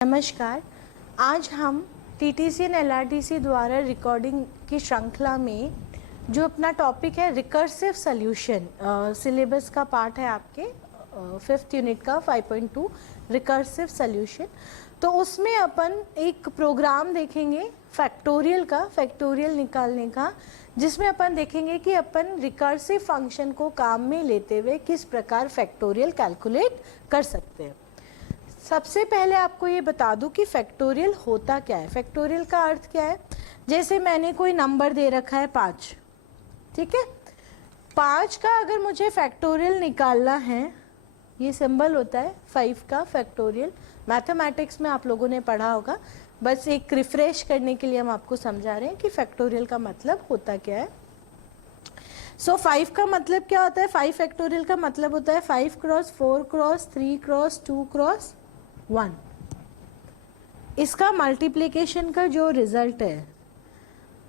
नमस्कार। आज हम टीटीसी एंड एलआरटीसी द्वारा रिकॉर्डिंग की श्रृंखला में जो अपना टॉपिक है रिकर्सिव सॉल्यूशन, सिलेबस का पार्ट है आपके 5th यूनिट का 5.2 रिकर्सिव सॉल्यूशन। तो उसमें अपन एक प्रोग्राम देखेंगे फैक्टोरियल निकालने का, जिसमें अपन देखेंगे कि अपन रिकर्सिव फंक्शन को काम में लेते हुए किस प्रकार फैक्टोरियल कैलकुलेट कर सकते हैं। सबसे पहले आपको ये बता दूं कि फैक्टोरियल होता क्या है। फैक्टोरियल का अर्थ क्या है? जैसे मैंने कोई नंबर दे रखा है 5, ठीक है। 5 का अगर मुझे फैक्टोरियल निकालना है, ये सिंबल होता है 5 का फैक्टोरियल। मैथमेटिक्स में आप लोगों ने पढ़ा होगा, बस एक रिफ्रेश करने के लिए हम आपको समझा रहे हैं कि फैक्टोरियल का मतलब होता क्या है। सो 5 का मतलब क्या होता है? 5 फैक्टोरियल का मतलब होता है 5 क्रॉस 4 क्रॉस 3 क्रॉस 2 क्रॉस 1। इसका मल्टीप्लिकेशन का जो रिजल्ट है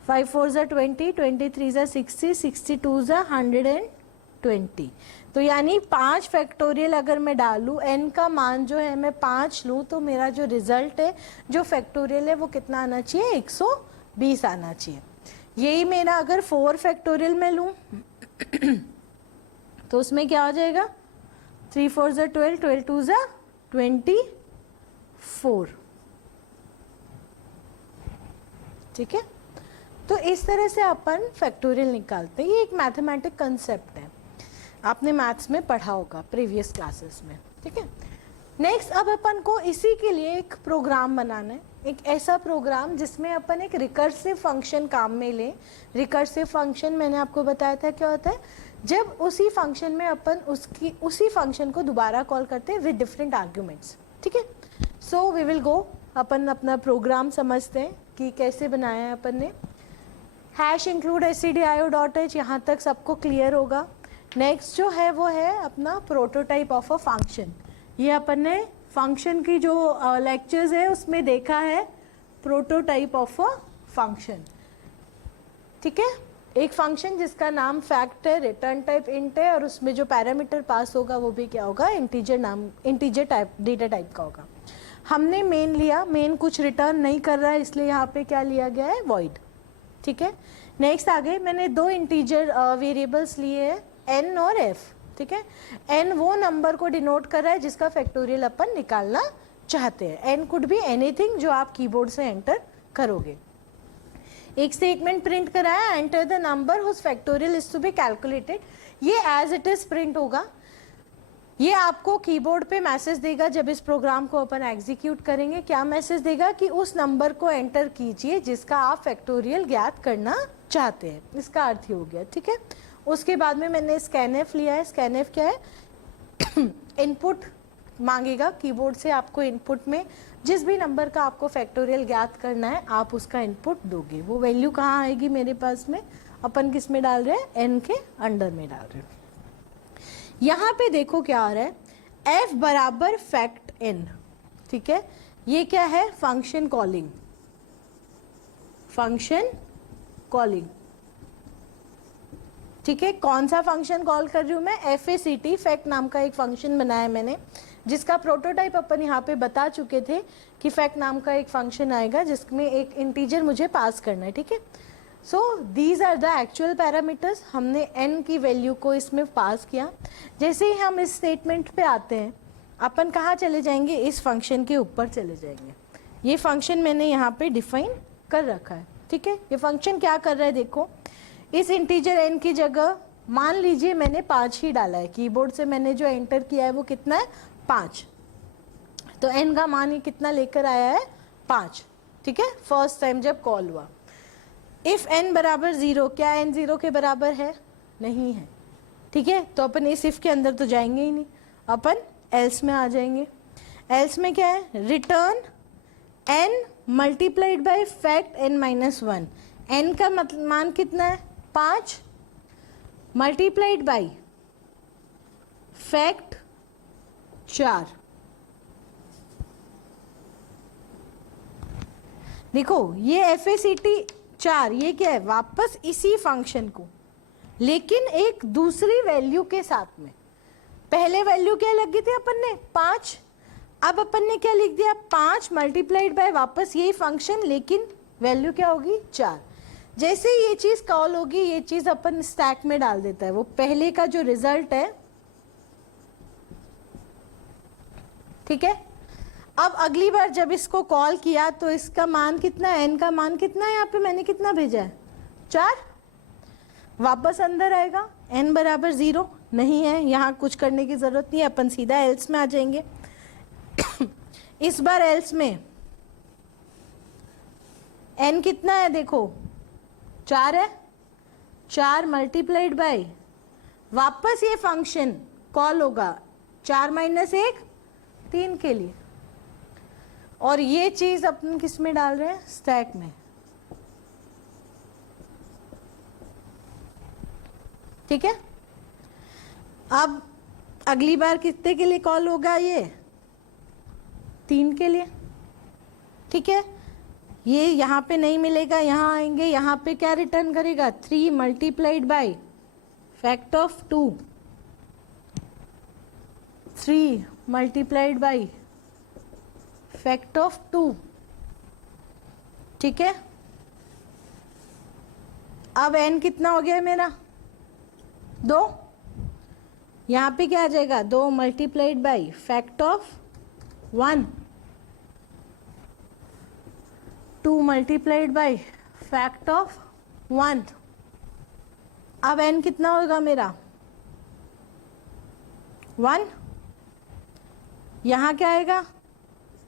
5 4 ज़ा 20, 23 ज़ा 60, 62 ज़ा 120। तो यानी 5 फैक्टोरियल अगर मैं डालूं, n का मान जो है मैं 5 लूं, तो मेरा जो रिजल्ट है, जो फैक्टोरियल है, वो कितना आना चाहिए? 120 आना चाहिए। यही मेरा अगर 4 फैक्टोरियल में लूं तो उसमें क्या हो जाएगा? 3 4 ज़ा 12, 12 2 ज़ा 24, ठीक है। तो इस तरह से अपन फैक्टोरियल निकालते हैं। ये एक मैथमेटिक कंसेप्ट है, आपने मैथ्स में पढ़ा होगा प्रीवियस क्लासेस में, ठीक है। नेक्स्ट, अब अपन को इसी के लिए एक प्रोग्राम बनाना है, एक ऐसा प्रोग्राम जिसमें अपन एक रिकर्सिव फंक्शन काम में लें। रिकर्सिव फंक्शन मैंने आपको बताया था क्या होता है, जब उसी फंक्शन में अपन उसी फंक्शन को दोबारा कॉल करते हैं विद डिफरेंट आर्ग्यूमेंट्स, ठीक है। सो वी विल गो, अपन अपना प्रोग्राम समझते हैं कि कैसे बनाया है अपन ने। हैश इंक्लूड stdio.h, यहाँ तक सबको क्लियर होगा। नेक्स्ट जो है वो है अपना प्रोटोटाइप ऑफ अ फंक्शन। ये अपन ने फंक्शन की जो लेक्चर्स है उसमें देखा है, प्रोटोटाइप ऑफ अ फंक्शन, ठीक है। एक फंक्शन जिसका नाम फैक्ट है, रिटर्न टाइप इंट है, और उसमें जो पैरामीटर पास होगा वो भी क्या होगा? इंटीजर टाइप, डेटा टाइप का होगा। हमने मेन लिया, मेन कुछ रिटर्न नहीं कर रहा है, इसलिए यहाँ पे क्या लिया गया है? वॉइड, ठीक है। नेक्स्ट आगे मैंने 2 इंटीजर वेरिएबल्स लिए हैं, n और f, ठीक है। n वो नंबर को डिनोट कर रहा है जिसका फैक्टोरियल अपन निकालना चाहते हैं। n कुड बी एनीथिंग जो आप कीबोर्ड से एंटर करोगे। एक स्टेटमेंट प्रिंट कराया, enter the number whose factorial is to be calculated. ये एज इट इज प्रिंट होगा। ये आपको कीबोर्ड पे मैसेज देगा जब इस प्रोग्राम को अपन एग्जीक्यूट करेंगे। क्या मैसेज देगा? कि उस नंबर को एंटर कीजिए जिसका आप फैक्टोरियल ज्ञात करना चाहते हैं। इसका अर्थ ही हो गया, ठीक है। उसके बाद में मैंने स्कैनएफ लिया है। स्कैनएफ क्या है? इनपुट मांगेगा कीबोर्ड से, आपको इनपुट में जिस भी नंबर का आपको फैक्टोरियल ज्ञात करना है आप उसका इनपुट दोगे। वो वैल्यू कहाँ आएगी मेरे पास में? अपन किस में डाल रहे हैं? n के अंडर में डाल रहे हैं। यहाँ पे देखो क्या आ रहा है, f बराबर फैक्ट n, ठीक है। ये क्या है? फंक्शन कॉलिंग, ठीक है। कौन सा फंक्शन कॉल कर रही हूँ मैं? FACT, फैक्ट नाम का एक फंक्शन बनाया मैंने, जिसका प्रोटोटाइप अपन यहाँ पे बता चुके थे कि फैक्ट नाम का एक फंक्शन आएगा जिसमें एक इंटीजर मुझे पास करना है, ठीक है। So these are the actual parameters. हमने n की वैल्यू को इसमें पास किया। जैसे ही हम इस स्टेटमेंट पे आते हैं, अपन कहाँ चले जाएंगे? इस फंक्शन के ऊपर चले जाएंगे। ये फंक्शन मैंने यहाँ पे डिफाइन कर रखा है, ठीक है। ये फंक्शन क्या कर रहा है देखो, इस इंटीजर n की जगह मान लीजिए मैंने 5 ही डाला है। कीबोर्ड से मैंने जो एंटर किया है वो कितना है? 5। तो n का मान ये कितना लेकर आया है? 5, ठीक है। फर्स्ट टाइम जब कॉल हुआ। इफ n बराबर 0, क्या n 0 के बराबर है? नहीं है, ठीक है। तो अपन इस इफ के अंदर तो जाएंगे ही नहीं, अपन एल्स में आ जाएंगे। एल्स में क्या है? Return n multiplied by fact n minus 1। n का मान कितना है? 5 मल्टीप्लाइड बाई फैक्ट 4। देखो ये FACT 4, ये क्या है? वापस इसी फंक्शन को, लेकिन एक दूसरी वैल्यू के साथ में। पहले वैल्यू क्या लगी थी अपन ने? 5। अब अपन ने क्या लिख दिया, 5 मल्टीप्लाइड बाय वापस यही फंक्शन, लेकिन वैल्यू क्या होगी 4। जैसे ही ये चीज कॉल होगी ये चीज अपन स्टैक में डाल देता है, वो पहले का जो रिजल्ट है, ठीक है। अब अगली बार जब इसको कॉल किया तो इसका मान कितना है, n का मान कितना है, यहाँ पे मैंने कितना भेजा है 4, वापस अंदर आएगा, n बराबर 0 नहीं है, यहाँ कुछ करने की जरूरत नहीं है, अपन सीधा एल्स में आ जाएंगे। इस बार एल्स में n कितना है देखो 4 है, 4 मल्टीप्लाइड बाय वापस ये फंक्शन कॉल होगा 4 माइनस 1 3 के लिए, और ये चीज अपन किस में डाल रहे हैं, स्टैक में, ठीक है। अब अगली बार कितने के लिए कॉल होगा, ये 3 के लिए, ठीक है। ये यहाँ पे नहीं मिलेगा, यहाँ आएंगे, यहाँ पे क्या रिटर्न करेगा 3 multiplied by fact of 2, 3 multiplied by fact of 2, ठीक है। अब n कितना हो गया मेरा 2, यहाँ पे क्या आ जाएगा 2 multiplied by fact of 1, 2 multiplied by fact of 1। अब n कितना होगा मेरा 1, यहाँ क्या आएगा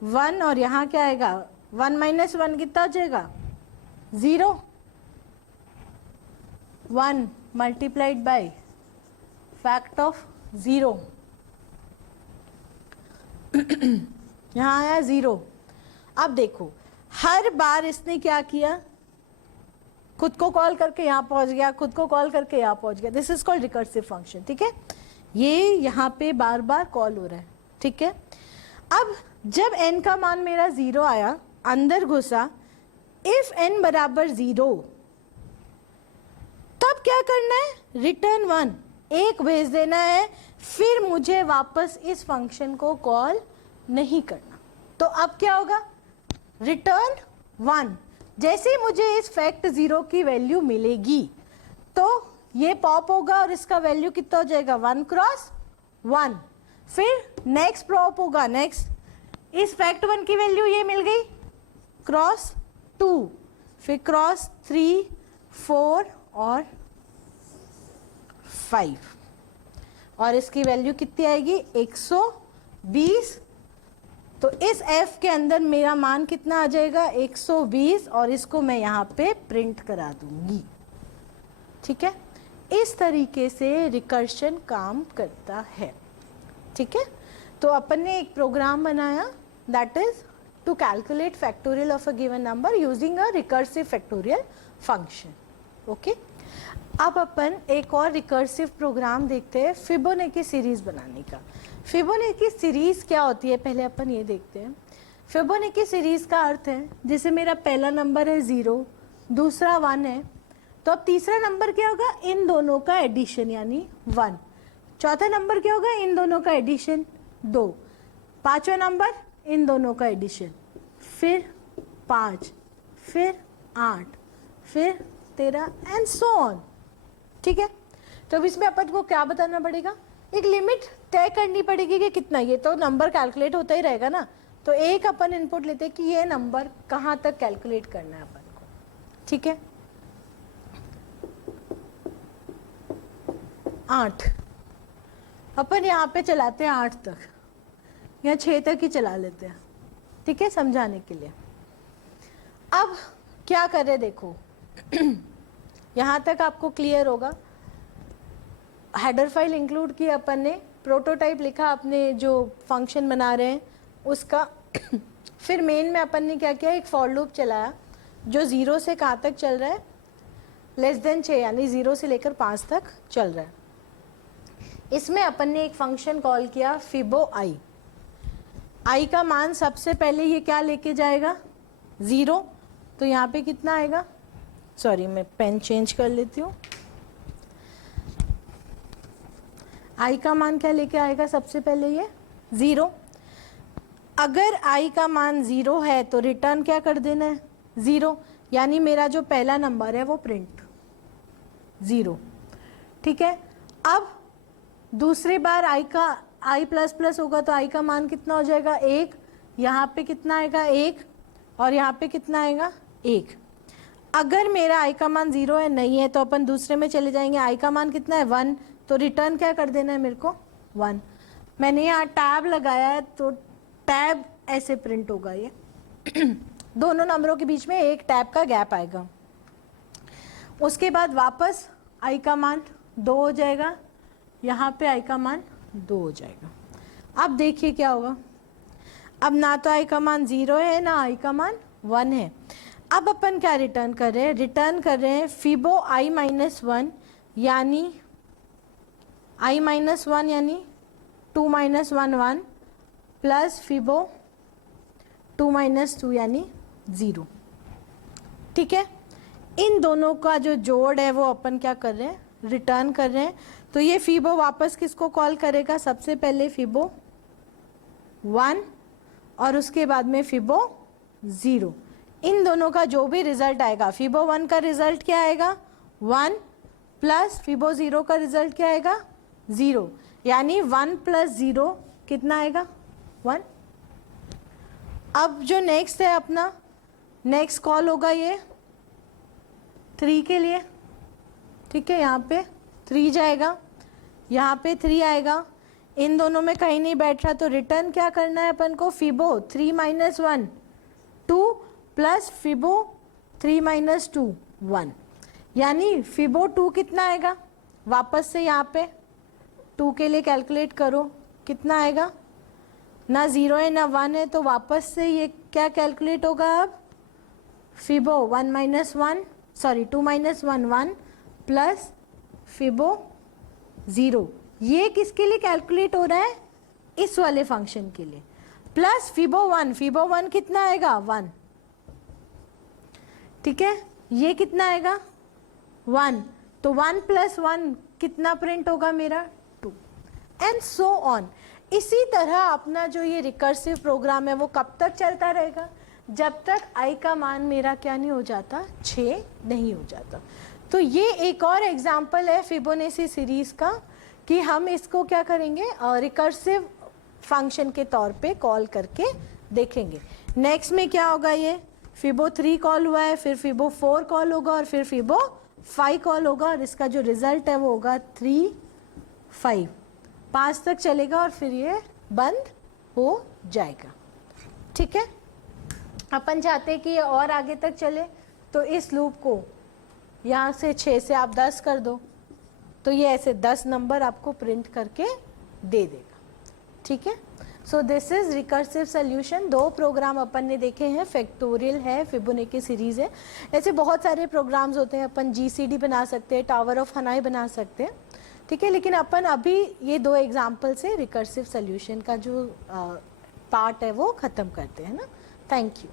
1, और यहाँ क्या आएगा 1 माइनस 1 कितना हो जाएगा 0, 1 मल्टीप्लाइड बाय फैक्ट ऑफ 0, यहाँ आया 0। अब देखो हर बार इसने क्या किया, खुद को कॉल करके यहाँ पहुंच गया, खुद को कॉल करके यहाँ पहुंच गया, this is called recursive function, ठीक है। ये यहाँ पे बार बार कॉल हो रहा है, ठीक है। अब जब n का मान मेरा 0 आया, अंदर घुसा, इफ n बराबर 0, तब क्या करना है, रिटर्न 1 एक भेज देना है, फिर मुझे वापस इस फंक्शन को कॉल नहीं करना। तो अब क्या होगा, रिटर्न 1। जैसे ही मुझे इस फैक्ट 0 की वैल्यू मिलेगी तो ये पॉप होगा और इसका वैल्यू कितना हो जाएगा 1 क्रॉस 1, फिर नेक्स्ट पॉप होगा, नेक्स्ट इस फैक्ट 1 की वैल्यू ये मिल गई क्रॉस 2, फिर क्रॉस 3, 4 और 5, और इसकी वैल्यू कितनी आएगी 120। तो इस f के अंदर मेरा मान कितना आ जाएगा 120, और इसको मैं यहाँ पे प्रिंट करा दूंगी, ठीक है। इस तरीके से रिकर्शन काम करता है, ठीक है। तो अपन ने एक प्रोग्राम बनाया, that is to calculate factorial of a given number using a recursive factorial function, okay. अब अपन एक और रिकर्सिव प्रोग्राम देखते हैं फिबोनाची सीरीज बनाने का। फिबोनाची सीरीज क्या होती है पहले अपन ये देखते हैं। फिबोनाची सीरीज का अर्थ है, जैसे मेरा पहला नंबर है 0, दूसरा 1 है, तो अब तीसरा नंबर क्या होगा, इन दोनों का एडिशन यानी 1, चौथा नंबर क्या होगा, इन दोनों का एडिशन 2, पांचवा नंबर इन दोनों का एडिशन, फिर 5, फिर 8, फिर 13 एंड सो ऑन, ठीक है। तो अब इसमें अपन को क्या बताना पड़ेगा, एक लिमिट तय करनी पड़ेगी कि कितना, ये तो नंबर कैलकुलेट होता ही रहेगा ना, तो एक अपन इनपुट लेते हैं कि ये नंबर कहाँ तक कैलकुलेट करना है अपन को, ठीक है। 8 अपन यहाँ पे चलाते हैं 8 तक या 6 तक ही चला लेते हैं, ठीक है, समझाने के लिए। अब क्या करें देखो यहाँ तक आपको क्लियर होगा। हेडर फाइल इंक्लूड की अपन ने, प्रोटोटाइप लिखा अपने जो फंक्शन बना रहे हैं उसका फिर मेन में अपन ने क्या किया, एक फॉर लूप चलाया जो 0 से कहाँ तक चल रहा है, लेस देन 6 यानी 0 से लेकर 5 तक चल रहा है। इसमें अपन ने एक फंक्शन कॉल किया फिबो आई। आई का मान सबसे पहले ये क्या लेके जाएगा 0, तो यहाँ पे कितना आएगा, सॉरी मैं पेन चेंज कर लेती हूँ। आई का मान क्या लेके आएगा सबसे पहले ये 0, अगर i का मान 0 है तो रिटर्न क्या कर देना है, 0, यानी मेरा जो पहला नंबर है वो प्रिंट 0। ठीक है, अब दूसरी बार i का i प्लस प्लस होगा तो i का मान कितना हो जाएगा, 1, यहाँ पे कितना आएगा 1, और यहाँ पे कितना आएगा 1। अगर मेरा i का मान 0 है, नहीं है, तो अपन दूसरे में चले जाएंगे, i का मान कितना है 1, तो रिटर्न क्या कर देना है मेरे को 1। मैंने यहाँ टैब लगाया है तो टैब ऐसे प्रिंट होगा, ये दोनों नंबरों के बीच में एक टैब का गैप आएगा। उसके बाद वापस i का मान 2 हो जाएगा, यहाँ पे i का मान 2 हो जाएगा। अब देखिए क्या होगा, अब ना तो i का मान 0 है ना i का मान 1 है। अब अपन क्या रिटर्न कर रहे हैं, रिटर्न कर रहे हैं फिबो i माइनस 1 यानी i माइनस 1 यानी 2 माइनस 1 1 प्लस फिबो 2 माइनस 2 यानी 0। ठीक है, इन दोनों का जो जोड़ है वो अपन क्या कर रहे हैं, रिटर्न कर रहे हैं। तो ये फिबो वापस किसको कॉल करेगा, सबसे पहले फिबो 1 और उसके बाद में फिबो 0। इन दोनों का जो भी रिजल्ट आएगा, फिबो 1 का रिजल्ट क्या आएगा 1 प्लस फिबो 0 का रिजल्ट क्या आएगा 0, यानी 1 प्लस 0 कितना आएगा 1। अब जो नेक्स्ट है अपना, नेक्स्ट कॉल होगा ये 3 के लिए। ठीक है, यहाँ पे 3 जाएगा, यहाँ पे 3 आएगा, इन दोनों में कहीं नहीं बैठ रहा, तो रिटर्न क्या करना है अपन को, फिबो 3 माइनस 1 2 प्लस फिबो 3 माइनस 2 1, यानी फिबो 2 कितना आएगा, वापस से यहाँ पे 2 के लिए कैलकुलेट करो कितना आएगा, ना 0 है ना 1 है, तो वापस से ये क्या कैलकुलेट होगा, अब फिबो 1 माइनस 1 सॉरी 2 माइनस 1 1 प्लस फिबो 0, ये किसके लिए कैलकुलेट हो रहा है, इस वाले फंक्शन के लिए, प्लस फिबो 1 कितना आएगा 1। ठीक है, ये कितना आएगा 1, तो 1 प्लस 1 कितना प्रिंट होगा मेरा 2, एंड सो ऑन। इसी तरह अपना जो ये रिकर्सिव प्रोग्राम है वो कब तक चलता रहेगा, जब तक i का मान मेरा क्या नहीं हो जाता, 6 नहीं हो जाता। तो ये एक और एग्जाम्पल है फिबोनाची सीरीज का कि हम इसको क्या करेंगे, रिकर्सिव फंक्शन के तौर पे कॉल करके देखेंगे। नेक्स्ट में क्या होगा, ये फिबो 3 कॉल हुआ है, फिर फिबो 4 कॉल होगा और फिर फिबो 5 कॉल होगा, और इसका जो रिजल्ट है वो होगा 3 5 5 तक चलेगा और फिर ये बंद हो जाएगा। ठीक है, अपन चाहते हैं कि ये और आगे तक चले, तो इस लूप को यहाँ से 6 से आप 10 कर दो, तो ये ऐसे 10 नंबर आपको प्रिंट करके दे देगा। ठीक है, so this is recursive solution. 2 program अपन ने देखे हैं, फैक्टोरियल है, फिबोनाची सीरीज है। ऐसे बहुत सारे प्रोग्राम्स होते हैं, अपन GCD बना सकते हैं, टावर ऑफ हनाई बना सकते हैं। ठीक है, लेकिन अपन अभी ये 2 एग्जाम्पल से रिकर्सिव सोल्यूशन का जो पार्ट है वो ख़त्म करते हैं ना। Thank you.